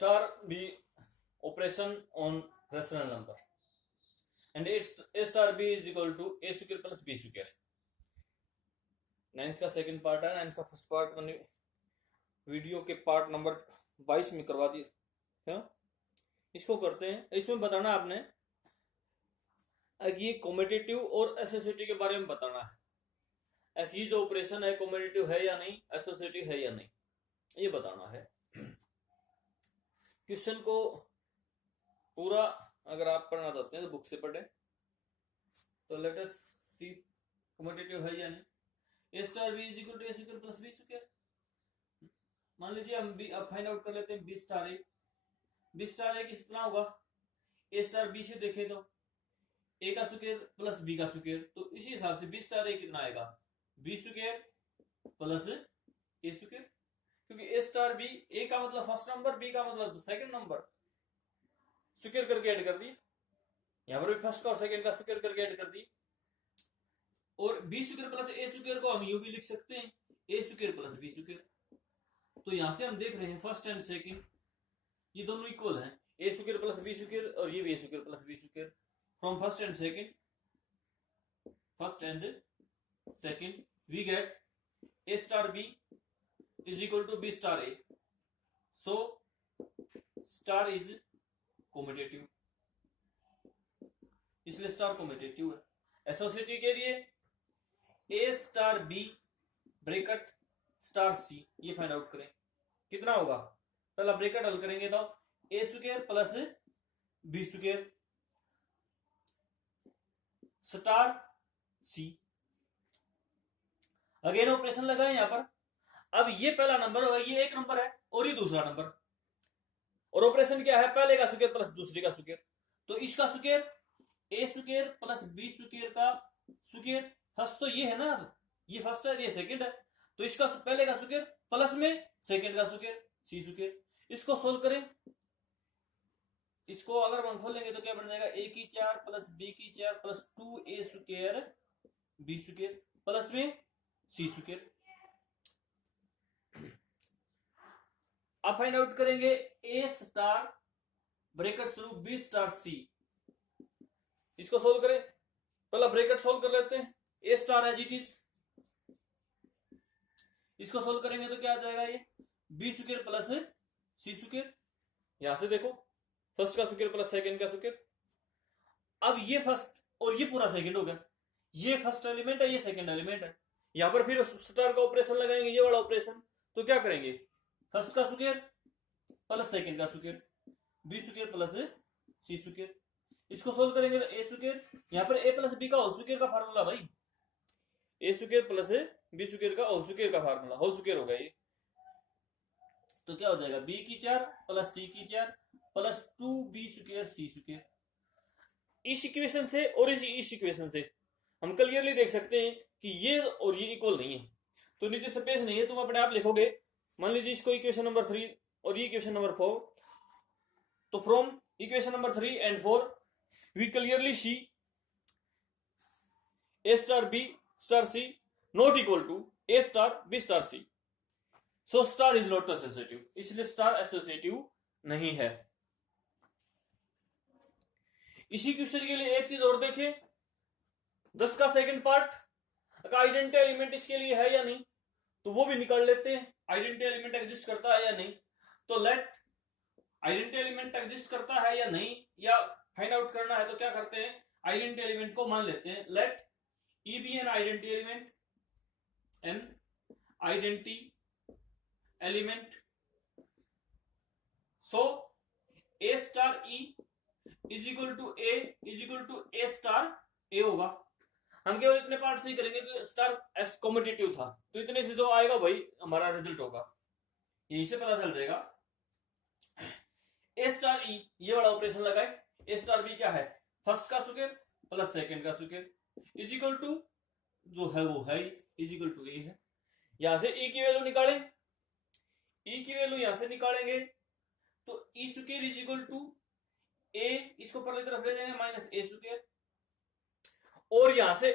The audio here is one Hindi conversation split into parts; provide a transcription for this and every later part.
star b operation on rational number and it's a star b is equal to a square plus b square. Ninth का सेकंड पार्ट है, नाइन्थ का फर्स्ट पार्ट मैंने वीडियो के पार्ट नंबर 22 में करवा दी है। इसको करते हैं। इसमें बताना आपने ये कॉम्पिटिटिव और एसोसिएटिव के बारे में बताना है। ये जो ऑपरेशन है कॉम्पिटिटिव है या नहीं, एसोसिएटिव है या नहीं, ये बताना है। क्वेश्चन को पूरा अगर आप पढ़ना चाहते हैं तो बुक से पढ़े। तो लेट अस सी कॉम्पिटिटिव है या नहीं। A star B is equal to A square plus B square. मान लीजिए हम बी अब फाइंड आउट कर लेते हैं बी स्टार ए। बी स्टार ए कितना होगा, ए स्टार बी से देखे तो ए का स्क्वायर प्लस बी का स्क्वायर, तो इसी हिसाब से बी स्टार ए कितना आएगा, बी स्क्वायर प्लस ए स्क्वायर। क्योंकि ए स्टार बी, ए का मतलब फर्स्ट नंबर, बी का मतलब सेकंड नंबर, स्क्वायर करके ऐड कर दी। यहां पर भी फर्स्ट का और सेकंड का स्क्वायर करके ऐड कर दी। और बी स्क्वायर प्लस ए स्क्वायर को हम यूं भी लिख सकते हैं, A square plus B square. तो यहां से हम देख रहे हैं फर्स्ट एंड सेकंड ये दोनों इक्वल हैं, A square plus B square और ये भी A square plus B square. From first and second we get A star B is equal to B star A. So star is competitive, इसलिए स्टार कॉम्पिटिटिव है। एसोसिएटिव के लिए A star B bracket star C, ये फाइंड आउट करें कितना होगा। पहला ब्रैकेट हल करेंगे तो A square plus B square star C. Again operation लगाए यहां पर। अब ये पहला नंबर होगा, ये एक नंबर है और ये दूसरा नंबर, और ऑपरेशन क्या है, पहले का स्क्वायर प्लस दूसरे का स्क्वायर। तो इसका स्क्वायर ए स्क्वायर प्लस बी स्क्वायर का स्क्वायर, फर्स्ट तो ये है ना, ये फर्स्ट है ये सेकंड है, तो इसका पहले का स्क्वायर प्लस में सेकंड का स्क्वायर सी स्क्वायर। इसको सोल्व करें, इसको अगर हम खोलेंगे तो क्या बन जाएगा, ए की 4 प्लस बी की 4 plus 2a square b square plus में सी स्क्वायर। अब फाइंड आउट करेंगे ए स्टार ब्रैकेट शुरू बी स्टार सी। इसको सोल्व करें, पहला ब्रैकेट सोल्व कर लेते हैं, a star as it is. इसको सोल्व करेंगे तो क्या आ जाएगा, ये b square plus c square. यहां से देखो फर्स्ट का स्क्वायर प्लस सेकंड का स्क्वायर। अब ये फर्स्ट और ये पूरा सेकंड हो गया, ये फर्स्ट एलिमेंट है ये सेकंड एलिमेंट है। यहां पर फिर स्टार का ऑपरेशन लगाएंगे, ये वाला ऑपरेशन। तो क्या करेंगे, फर्स्ट का स्क्वायर प्लस सेकंड का square b square plus c square. इसको सोल्व करेंगे तो ए स्क्वायर, यहां पर ए प्लस बी का होल स्क्वायर का फार्मूला भाई, ए स्क्वायर प्लस बी स्क्वायर का होल स्क्वायर का फार्मूला, होल स्क्वायर होगा ये। तो क्या हो जाएगा, बी की 4 प्लस सी की 4 प्लस 2b स्क्वायर सी स्क्वायर। इस इक्वेशन से और इस इक्वेशन से हम क्लियरली देख सकते हैं कि ये और ये इक्वल नहीं है। तो नीचे स्पेस नहीं है, तुम अपने आप लिखोगे। मान लीजिए इसको इक्वेशन नंबर 3 और ये इक्वेशन नंबर 4। तो from equation number 3 and 4 we clearly see a star b star c not equal to A star b star c. So star is not associative, इसलिए स्टार एसोसिएटिव नहीं है। इसी क्वेश्चन के लिए एक चीज और देखें, 10 का सेकंड पार्ट का आइडेंटिटी एलिमेंट इसके लिए है या नहीं, तो वो भी निकाल लेते हैं। आइडेंटिटी एलिमेंट एग्जिस्ट करता है या नहीं, तो लेट आइडेंटिटी एलिमेंट एग्जिस्ट करता है या नहीं, या फाइंड आउट करना है तो क्या करते हैं, आइडेंटिटी एलिमेंट को मान लेते हैं। Let E be an identity element, an identity element. So A star E is equal to A star A होगा। हम केवल इतने पार्ट से ही करेंगे कि स्टार एस कॉम्पिटिटिव था, तो इतने से जो आएगा भाई हमारा रिजल्ट होगा, यहीं से पता चल जाएगा। ए स्टार ई ये वाला ऑपरेशन लगाए, ए स्टार बी क्या है, फर्स्ट का स्क्वायर प्लस सेकंड का स्क्वायर इज इक्वल टू जो है वो है इज इक्वल टू ए है। यहां से ई की वैल्यू निकालें, ई की वैल्यू यहां से निकालेंगे तो E square is equal to ए, इसको परली तरफ ले जाएंगे माइनस ए स्क्वायर, और यहां से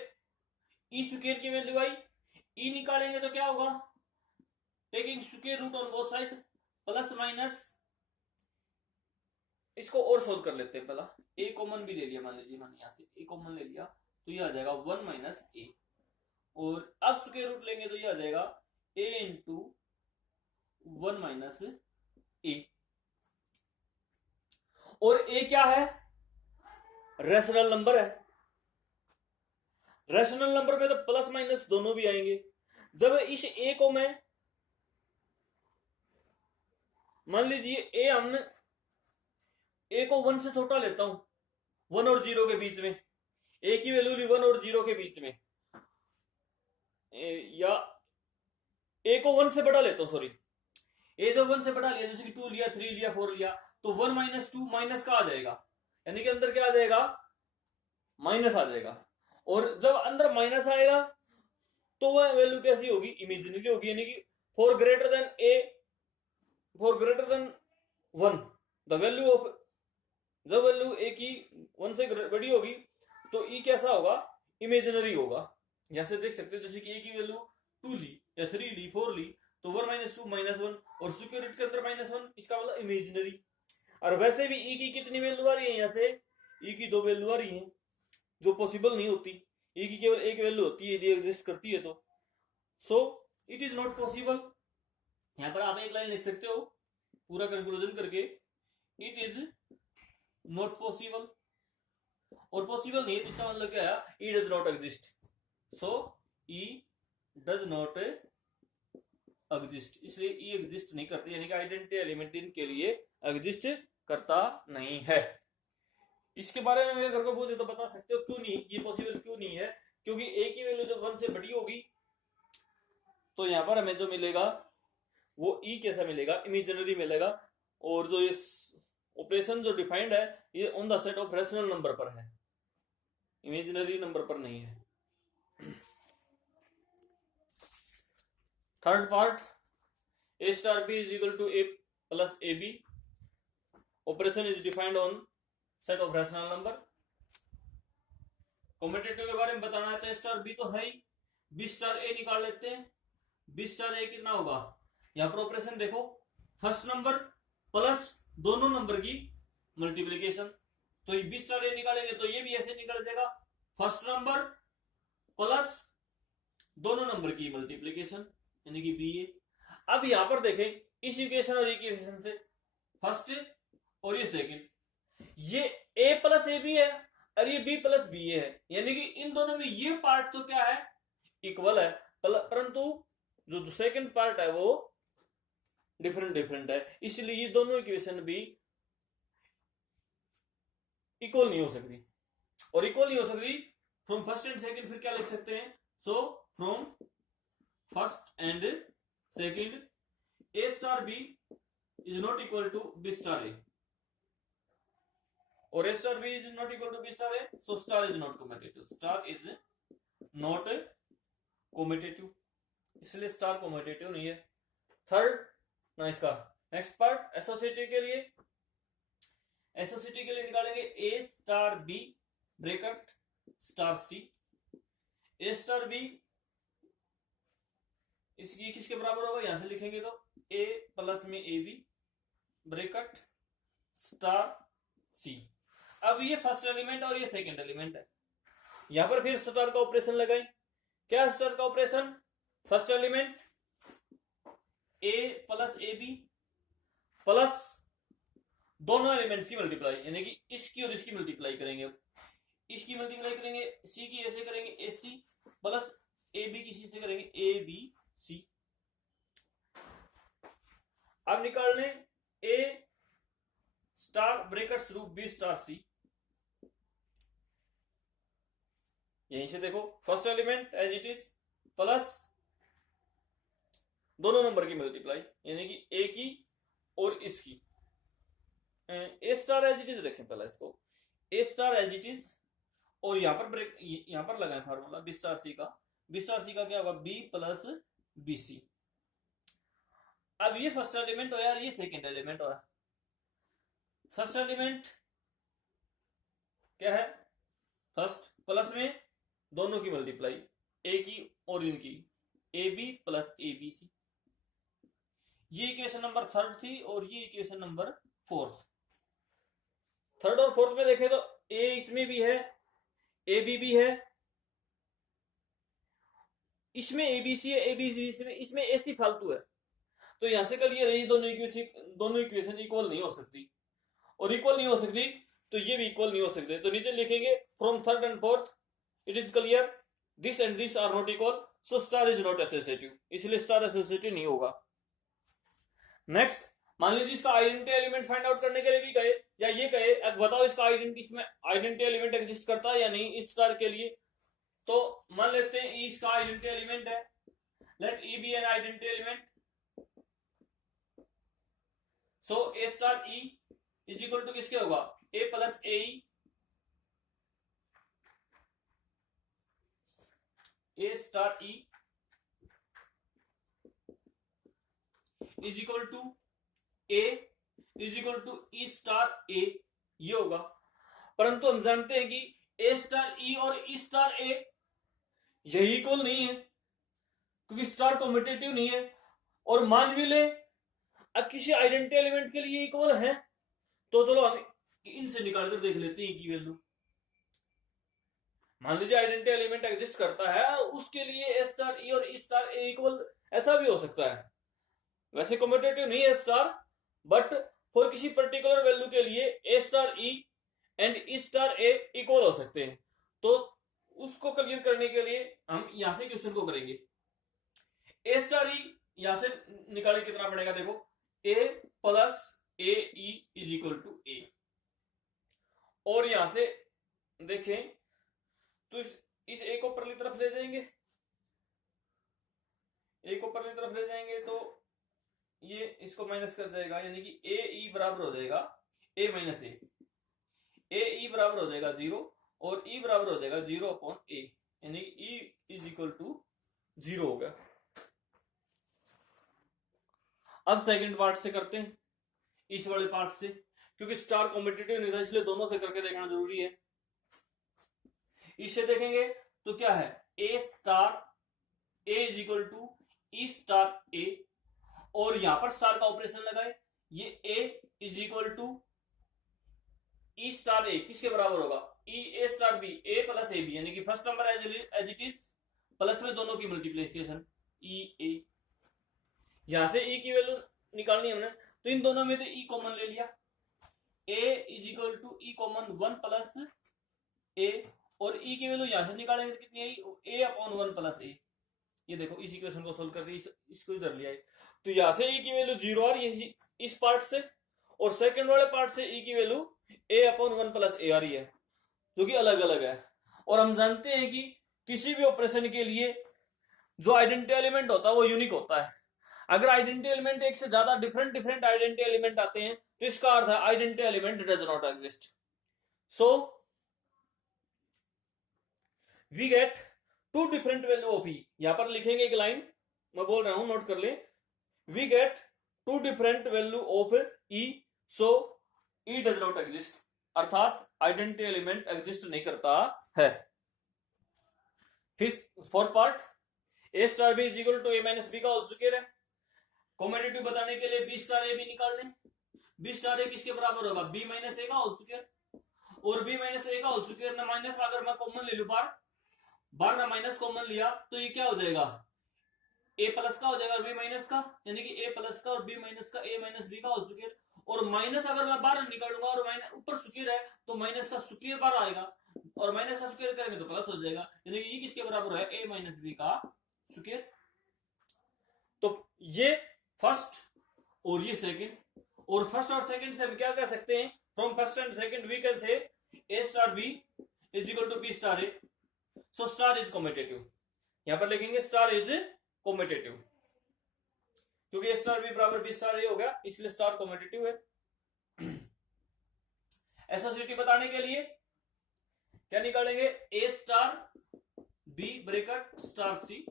ई स्क्वायर की वैल्यू आई, ई निकालेंगे तो क्या होगा, taking square root on both side plus minus इसको और सोल्व कर लेते हैं। पहला ए कॉमन भी ले लिया, मान लीजिए मैंने यहाँ से ए कॉमन ले लिया, तो ये आ जाएगा 1 माइनस ए, और अब स्क्वायर रूट लेंगे तो ये आ जाएगा ए इंटू 1 माइनस ए। और ए क्या है? रेशनल नंबर है। रेशनल नंबर पे तो प्लस माइनस दोनों भी आएंगे। जब इस ए को मैं, मान लीजिए ए, हमने ए को 1 से छोटा लेता हूं, 1 और 0 के बीच में, ए की वैल्यू ली 1 और 0 के बीच में, या ए को 1 से बड़ा लेता हूं, सॉरी, ए जब 1 से बड़ा लिया, जैसे कि 2 लिया, 3 लिया, 4 लिया, तो 1 माइनस 2 माइनस का आ जाएगा, यानी कि अंदर क्या आ जाएगा? माइनस आ जाएगा। और जब अंदर माइनस आएगा तो वह वैल्यू कैसी होगी? इमेजिनरी होगी, यानी कि for greater than A, for greater than 1 the value of, जब वैल्यू ए की 1 से बड़ी होगी तो ई कैसा होगा? इमेजिनरी होगा। जैसे देख सकते हो, जैसे कि ए की वैल्यू 2 ली या 3 ली, 4 ली, तो 1 माइनस 2 माइनस 1, और स्क्वायर रूट के अंदर माइनस 1, इसका मतलब इमेजिनरी। और वैसे भी ई की कितनी वैल्यू आ रही है? यहाँ से ई की 2 वैल्यू आ रही है, जो पॉसिबल नहीं होती। ई की केवल एक वैल्यू होती है यदि एग्जिस्ट करती है तो। So it is not possible. यहां पर आप एक लाइन लिख सकते हो पूरा कंक्लूजन करके, इट इज नॉट पॉसिबल। और पॉसिबल नहीं है तो इसका मतलब क्या है? E does not exist. So E does not exist, इसलिए ई एग्जिस्ट नहीं करती, यानी कि आइडेंटिटी एलिमेंट इनके लिए एग्जिस्ट करता नहीं है। इसके बारे में अगर को पूछे तो बता सकते हो क्यों नहीं, ये पॉसिबल क्यों नहीं है? क्योंकि ए की वैल्यू जब 1 से बड़ी होगी तो यहां पर हमें जो मिलेगा वो ई कैसा मिलेगा? इमेजिनरी मिलेगा। और जो इस ऑपरेशन जो डिफाइंड है ये on the set of rational number पर है, इमेजिनरी नंबर पर नहीं है। Third part, a star B is equal to a plus A b, operation is defined on set of rational number. Competitive के बारे में बताना है तो ए स्टार बी तो है ही, बी स्टार ए निकाल लेते हैं। बी स्टार ए कितना होगा? यहां पर ऑपरेशन देखो, फर्स्ट नंबर प्लस दोनों नंबर की मल्टीप्लीकेशन, तो ये बी स्टार ए निकालेंगे तो ये भी ऐसे निकल जाएगा, फर्स्ट नंबर प्लस दोनों नंबर की मल्टीप्लीकेशन, यानी कि बी ए। अब यहां पर देखें इस इक्वेशन और इक्वेशन से, फर्स्ट और ये सेकंड, ये a प्लस ए बी है और ये b प्लस बी है, यानी कि इन दोनों में ये पार्ट तो क्या है? इक्वल है, परंतु जो सेकंड पार्ट है वो डिफरेंट है, इसलिए ये दोनों इक्वेशन भी इक्वल नहीं हो सकती। और इक्वल नहीं हो सकती फ्रॉम फर्स्ट एंड सेकंड, फिर क्या लिख सकते हैं? So from first and second a star b is not equal to b star a, और a star b is not equal to b star a, so star is not commutative, star is not commutative, इसलिए स्टार कम्यूटेटिव नहीं है। थर्ड ना, इसका नेक्स्ट पार्ट एसोसिएटिव के लिए, एसोसिएटिव के लिए निकालेंगे a star b bracket star c, a star b इसकी किसके बराबर होगा? यहां से लिखेंगे तो a प्लस में a b bracket star c। अब ये फर्स्ट एलिमेंट और ये सेकंड एलिमेंट है, यहां पर फिर स्टार का ऑपरेशन लगाएं। क्या स्टार का operation? First element a plus A b plus दोनों एलिमेंट्स की मल्टीप्लाई, यानी कि इसकी और इसकी मल्टीप्लाई करेंगे, इसकी मल्टीप्लाई करेंगे सी की ऐसे करेंगे ए सी, प्लस ए बी की सी से करेंगे ए बी सी। अब निकाल लें ए स्टार ब्रैकेट्स रूप बी स्टार सी, यहीं से देखो first element as it is plus दोनों नंबर की मल्टीप्लाई, यानी कि ए की और इसकी, a star as it is रखें पहला इसको, a star as it is, और यहां पर ब्रेक, यहां पर लगाएं फार्मूला बी स्टार सी का, बी स्टार सी का क्या होगा? B plus B C. अब ये फर्स्ट एलिमेंट हो यार, ये सेकंड एलिमेंट हो, फर्स्ट एलिमेंट क्या है? फर्स्ट प्लस में दोनों की मल्टीप्लाई, ए की और इनकी, a b plus A b c. ये इक्वेशन नंबर थर्ड थी और ये इक्वेशन नंबर फोर्थ। थर्ड और फोर्थ में देखें तो ए इसमें भी है, ए बी भी है, इसमें एबीसी है, एबीसी में, इसमें एसी फालतू है। तो यहां से क्लियर है ये दोनों इक्वेशन इक्वल नहीं हो सकती, और इक्वल नहीं हो सकती तो ये भी इक्वल नहीं हो सकते। तो नीचे लिखेंगे from third and fourth it is clear this and this are not equal, so star is not associative, इसलिए स्टार एसोसिएटिव नहीं होगा। नेक्स्ट, मान लीजिए इसका आइडेंटिटी एलिमेंट फाइंड आउट करने के लिए भी कहे, या ये कहे अब बताओ इसका इसमें आइडेंटिटी एलिमेंट एग्जिस्ट करता है या नहीं इस स्टार के लिए। तो मान लेते हैं ई इसका आइडेंटिटी एलिमेंट है, let E be an identity element, so A star E is equal to किसके होगा, A plus A star E is equal to A is equal to E star A, ये होगा। परंतु हम जानते हैं कि ए स्टार ई और ई स्टार ए यही इक्वल नहीं है, क्योंकि स्टार कॉम्पिटिटिव नहीं है। और मान भी ले अब किसी आइडेंटिटी एलिमेंट के लिए इक्वल है, तो चलो हम इनसे निकालकर देख लेते हैं की वैल्यू। मान लीजिए आइडेंटिटी एलिमेंट एग्जिस्ट करता है, उसके लिए ए स्टार ई और ई स्टार ए इक्वल, ऐसा भी हो सकता है। वैसे कॉम्पिटिटिव नहीं है स्टार, बट फॉर किसी पर्टिकुलर वैल्यू के लिए A star E and E star A equal हो सकते हैं। तो उसको क्लियर करने के लिए हम यहां से क्वेश्चन को करेंगे। ए स्टार ई यहां से निकाले कितना पड़ेगा, देखो A plus A E is equal to A, और यहां से देखें तो इस ए को परली तरफ ले जाएंगे, ए को परली तरफ ले जाएंगे तो ये इसको माइनस कर जाएगा, यानी कि ए ई बराबर हो जाएगा ए माइनस ए ई बराबर हो जाएगा 0 और ई बराबर हो जाएगा 0 अपॉन ए, यानी कि ई इज इक्वल टू 0 हो गया। अब सेकंड पार्ट से करते हैं, इस वाले पार्ट से, क्योंकि स्टार कॉम्पिटिटिव नहीं था इसलिए दोनों से करके देखना जरूरी है। इससे देखेंगे तो क्या है, A star A is equal to E star A, और यहां पर स्टार का ऑपरेशन लगाए, ये A is equal to E star A किसके बराबर होगा, E A star B, A plus A B, यानी कि first number as it is, plus में दोनों की मल्टीप्लिकेशन ई ए। यहां से ई की वैल्यू निकालनी है हमने, तो इन दोनों में से ई कॉमन ले लिया, A is equal to E common 1 plus A, और ई की वैल्यू यहां से निकालेंगे तो कितनी आई, ए अपॉन 1 प्लस ए। ये देखो इस इक्वेशन को सोल्व करके इसको इधर लिया है, तो यहां से ई की वैल्यू 0 आ रही है इस पार्ट से, और सेकंड वाले पार्ट से ई की वैल्यू ए अपॉन 1 प्लस ए आ रही है, जो कि अलग अलग है। और हम जानते हैं कि किसी भी ऑपरेशन के लिए जो आइडेंटिटी एलिमेंट होता है वो यूनिक होता है। अगर आइडेंटिटी एलिमेंट एक से ज्यादा डिफरेंट आइडेंटिटी एलिमेंट आते हैं तो इसका अर्थ है identity element does not exist. So we get two different value of E, यहां पर लिखेंगे एक लाइन, मैं बोल रहा हूं नोट कर ले, we get two different value of e, so E does not exist, अर्थात आइडेंटिटी एलिमेंट एग्जिस्ट नहीं करता है। फिर fourth part, a star B is equal to a minus b का होल स्क्वायर है। कॉम्पिटिटिव बताने के लिए बी स्टार ए भी निकाल लें, बी स्टार ए किसके बराबर होगा, बी माइनस ए का होल स्क्वायर, और बी माइनस ए का होल स्क्वायर ना माइनस, अगर मैं कॉमन ले लूं बार ना माइनस कॉमन लिया तो ये क्या हो जाएगा, ए प्लस का हो जाएगा और बी माइनस का, यानी कि ए प्लस का और बी माइनस का, ए माइनस बी का होल स्क्वायर, और माइनस अगर मैं बाहर निकालूंगा और माइनस ऊपर स्क्वायर है तो माइनस का स्क्वायर बाहर आएगा, और माइनस का स्क्वायर करेंगे तो प्लस हो जाएगा, यानी कि ये किसके बराबर है, ए माइनस बी का स्क्वायर। तो ये फर्स्ट और ये सेकंड, और फर्स्ट और सेकंड से हम क्या कह सकते हैं, from first and second we can say a star B is equal to B star A, so star is competitive. यहां पर लिखेंगे स्टार इज कॉम्पिटिटिव, क्योंकि ए स्टार बी बराबर बी स्टार ए हो गया, इसलिए स्टार कॉम्पिटिटिव है। एसोसिएटिव बताने के लिए क्या निकालेंगे, ए star B bracket star C,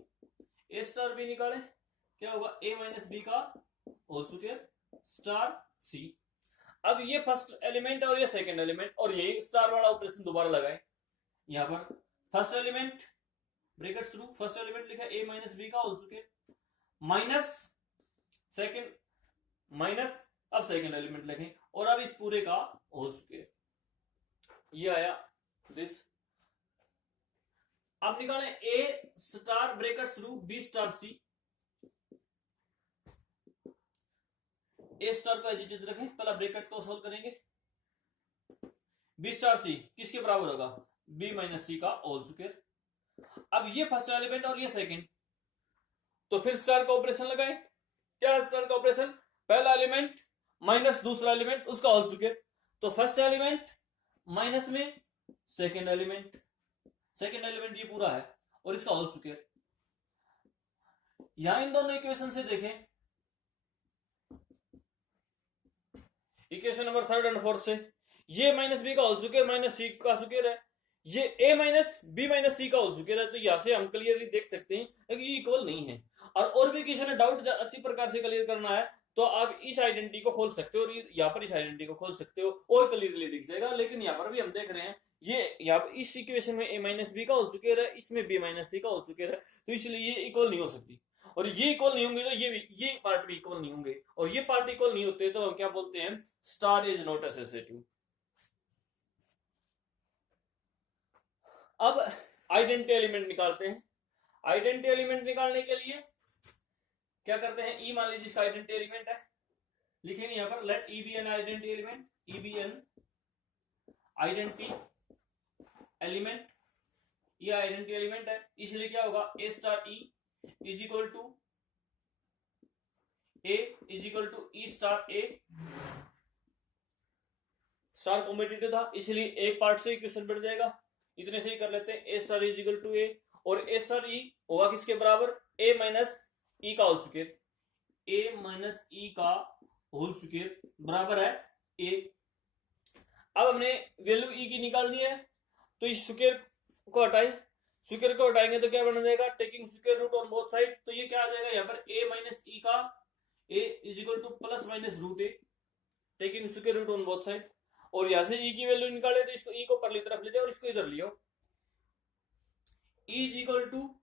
a star B निकालें क्या होगा, ए माइनस बी का होल स्क्वायर स्टार सी। अब ये फर्स्ट एलिमेंट और ये सेकंड एलिमेंट, और ये स्टार वाला ऑपरेशन दोबारा लगाए, यहां पर first element bracket through, first element लिखा ए माइनस बी का whole square minus second minus, अब सेकंड एलिमेंट लिखें और अब इस पूरे का होल स्क्वायर, ये आया दिस। अब निकालें ए स्टार ब्रेकेट शुरू b star C. A star को एज इट इज रखें, पहला ब्रेकेट को सोल्व करेंगे। बी स्टार सी किसके बराबर होगा, बी माइनस सी का होल स्क्वायर। अब ये फर्स्ट एलिमेंट और ये सेकंड, तो फिर स्टार का ऑपरेशन लगाएं। क्या स्टार का ऑपरेशन, पहला एलिमेंट माइनस दूसरा एलिमेंट उसका होल स्क्वायर, तो फर्स्ट एलिमेंट माइनस में सेकंड एलिमेंट ये पूरा है और इसका होल स्क्वायर। यहां इन दोनों इक्वेशन से देखें, इक्वेशन नंबर 3 और 4 से, ये माइनस बी का होल स्क्वायर माइनस सी का स्क्वायर है, ये ए माइनस बी माइनस सी का होल स्क्वायर है, तो यहां से हम क्लियरली देख सकते हैं कि ये इक्वल नहीं है। और भी किसी ने डाउट अच्छी प्रकार से क्लियर करना है तो आप इस आइडेंटिटी को खोल सकते हो और यहाँ पर इस आइडेंटिटी को खोल सकते हो और क्लियरली दिख जाएगा। लेकिन यहाँ पर भी हम देख रहे हैं ये यहाँ पर इस इक्वेशन में ए माइनस बी का होल स्क्वायर है, इसमें बी माइनस सी का होल स्क्वायर है, तो इसलिए ये इक्वल नहीं हो सकती। और ये इक्वल नहीं होंगे तो ये पार्ट भी इक्वल नहीं होंगे, और ये पार्ट इक्वल नहीं होते तो हम क्या बोलते हैं, स्टार इज नॉट एसोसिएटिव। अब आइडेंटिटी एलिमेंट निकालते हैं। आइडेंटिटी एलिमेंट निकालने के लिए क्या करते हैं, ई मान लीजिए इसका आइडेंटिटी एलिमेंट है, लिखेंगे यहां पर let E be an identity element, E be an identity element, ये आइडेंटिटी एलिमेंट है, इसलिए क्या होगा, A star E is equal to E star A. Star competitive था इसलिए एक पार्ट से इक्वेशन बढ़ जाएगा, इतने से ही कर लेते हैं, a star is equal to A, और ए स्टार ई होगा किसके बराबर, ए माइनस ई का होल स्क्वायर, ए माइनस ई का होल स्क्वायर बराबर है ए। अब हमने वैल्यू ई की निकालनी है, तो इस स्क्वायर को हटाएं, स्क्वायर को हटाएंगे तो क्या बन जाएगा, taking square root on both side, तो ये क्या आ जाएगा यहाँ पर, ए माइनस ई का A is equal to plus minus root A, taking square root on both side. और यहां से ई की वैल्यू निकाले तो इसको ई को परली तरफ ले जाओ और इसको इधर लियो, ई इज इक्वल टू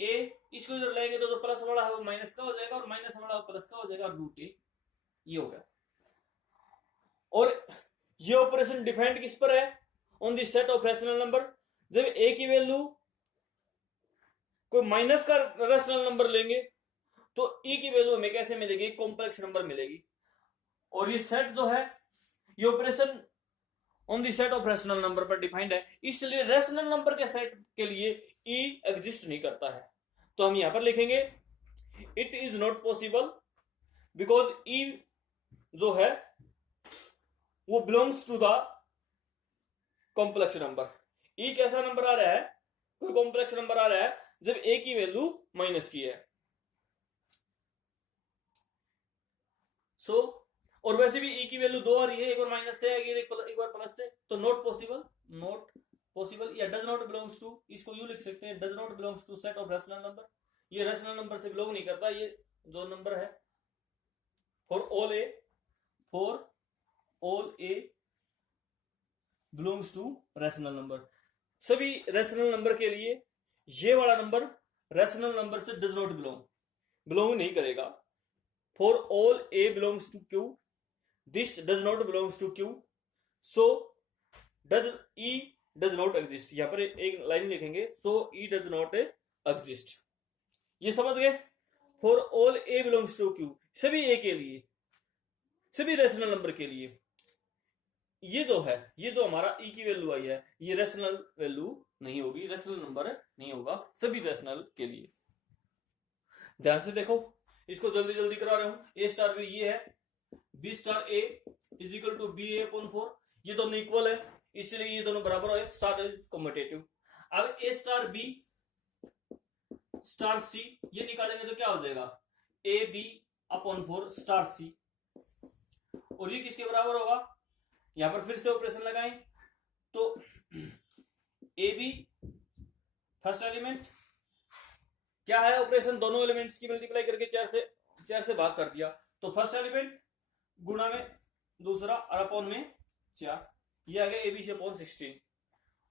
ए, इसको इधर लेंगे तो जो प्लस वाला है वो माइनस का हो जाएगा और माइनस वाला प्लस का हो जाएगा, रूट ए, ये हो गया। और ये ऑपरेशन डिफाइंड किस पर है, on the set of rational number. जब ए की वैल्यू कोई माइनस का रैशनल नंबर लेंगे तो ई की वैल्यू हमें कैसे मिलेगी, कॉम्प्लेक्स नंबर मिलेगी। और ये सेट जो है ये operation on the set of rational number पर डिफाइंड है, इसलिए रैशनल नंबर के सेट के लिए ई एग्जिस्ट नहीं करता है। तो हम यहां पर लिखेंगे it is not possible because E जो है वो belongs to the complex number. E कैसा नंबर आ रहा है, कोई कॉम्प्लेक्स नंबर आ रहा है जब ए की वैल्यू माइनस की है। और वैसे भी ई की वैल्यू 2 आ रही है, एक बार माइनस से आएगी एक बार प्लस से, तो नॉट पॉसिबल या डज नॉट बिलोंग्स टू, इसको यू लिख सकते हैं, does not belongs to set of rational number. ये रैशनल नंबर से बिलोंग नहीं करता, ये जो नंबर है for all a belongs to rational number. सभी रैशनल नंबर के लिए ये वाला नंबर रैशनल नंबर से डज नॉट बिलोंग नहीं करेगा। For all a belongs to q, this does not belongs to Q, so does e does not exist. यहां पर एक लाइन लिखेंगे, so E does not exist. ये समझ गए, for all a belongs to q, सभी ए के लिए, सभी रैशनल नंबर के लिए। ये जो है, ये जो हमारा ई की वैल्यू आई है, ये रैशनल वैल्यू नहीं होगी, रैशनल नंबर नहीं होगा सभी रैशनल के लिए। ध्यान से देखो, इसको जल्दी जल्दी करा रहे हूं। ए स्टार बी ये है, b star A is equal to b a upon 4, ये दोनों इक्वल है इसलिए ये दोनों बराबर है, स्टार इज कम्यूटेटिव। अब ए स्टार बी स्टार सी ये निकालेंगे तो क्या हो जाएगा, A B upon 4 star c, और ये किसके बराबर होगा, यहां पर फिर से ऑपरेशन लगाएं तो ए बी फर्स्ट एलिमेंट क्या है, ऑपरेशन दोनों एलिमेंट्स की मल्टीप्लाई करके 4 से भाग कर दिया, तो फर्स्ट एलिमेंट गुणा में दूसरा और अपॉन में 4, ये आ गया एबीसी अपॉन 16।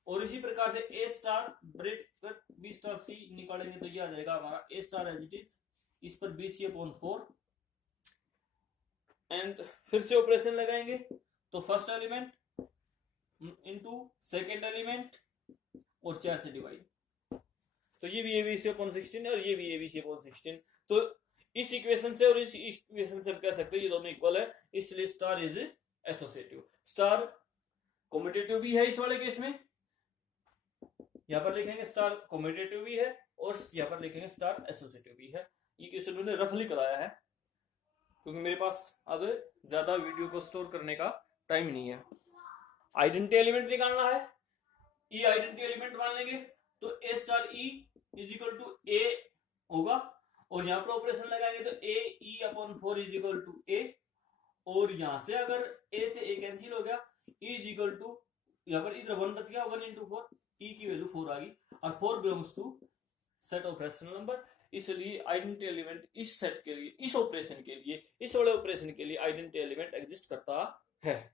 और इसी प्रकार से a star bracket B star सी निकालेंगे तो ये आ जाएगा हमारा ए स्टार एज इट इज, इस पर बीसी अपॉन 4 एंड फिर से ऑपरेशन लगाएंगे तो first element into second element और 4 से डिवाइड। तो ये भी ABC अपॉन 16 और ये भी ABC अपॉन 16। तो इस इक्वेशन से और इस इक्वेशन से हम कह सकते हैं ये दोनों इक्वल है, इसलिए star is associative. Star competitive भी है इस वाले केस में, यहां पर लिखेंगे स्टार कॉम्पिटिटिव भी है और यहां पर लिखेंगे स्टार एसोसिएटिव भी है। ये केस उन्होंने रफली कराया है क्योंकि मेरे पास अब ज्यादा वीडियो को स्टोर करने का टाइम नहीं है। आइडेंटिटी एलिमेंट निकालना है, ई आइडेंटिटी एलिमेंट मान लेंगे तो A star E is equal to A होगा और यहां पर ऑपरेशन लगाएंगे तो A E upon 4 is equal to A, और यहां से अगर ए से ए कैंसिल हो गया ई इज इक्वल टू, यहां पर इधर 1 बच गया, 1 इंटू 4, ई की वैल्यू 4 आ गई और 4 belongs to set of rational number. इसलिए आइडेंटिटी एलिमेंट इस सेट के लिए, इस ऑपरेशन के लिए, इस वाले ऑपरेशन के लिए आइडेंटिटी एलिमेंट एग्जिस्ट करता है।